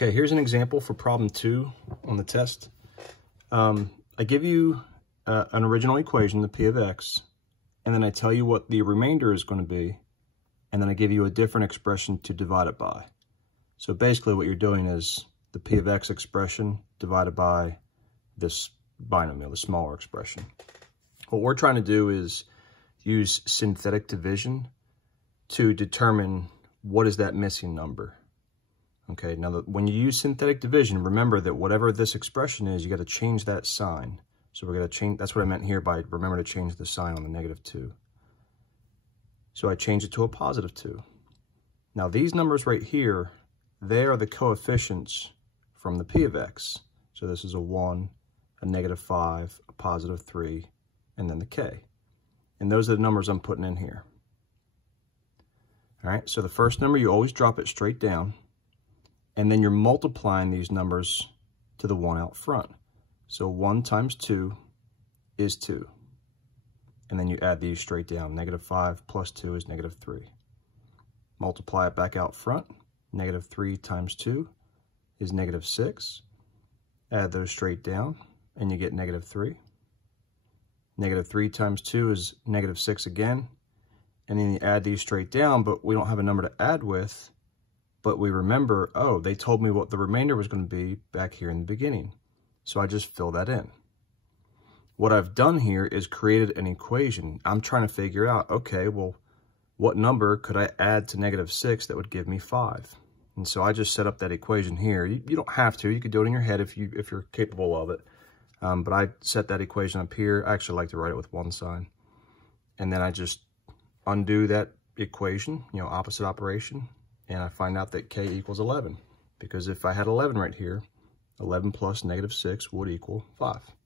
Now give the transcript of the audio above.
Okay, here's an example for problem 2 on the test. I give you an original equation, the p of x, and then I tell you what the remainder is going to be, and then I give you a different expression to divide it by. So basically what you're doing is the p of x expression divided by this binomial, the smaller expression. What we're trying to do is use synthetic division to determine what is that missing number. Okay, now when you use synthetic division, remember that whatever this expression is, you got to change that sign. So we're going to change, that's what I meant here by remember to change the sign on the -2. So I change it to a +2. Now these numbers right here, they are the coefficients from the p of x. So this is a 1, a -5, a +3, and then the k. And those are the numbers I'm putting in here. All right, so the first number, you always drop it straight down, and then you're multiplying these numbers to the 1 out front. So 1 times 2 is 2. And then you add these straight down. -5 plus 2 is -3. Multiply it back out front. -3 times 2 is -6. Add those straight down, and you get -3. -3 times 2 is -6 again. And then you add these straight down, but we don't have a number to add with. But we remember, oh, they told me what the remainder was going to be back here in the beginning. So I just fill that in. What I've done here is created an equation. I'm trying to figure out, okay, well, what number could I add to -6 that would give me 5? And so I just set up that equation here. You don't have to. You could do it in your head if you're capable of it. But I set that equation up here. I actually like to write it with 1 sign. And then I just undo that equation, opposite operation. And I find out that k equals 11. Because if I had 11 right here, 11 plus -6 would equal 5.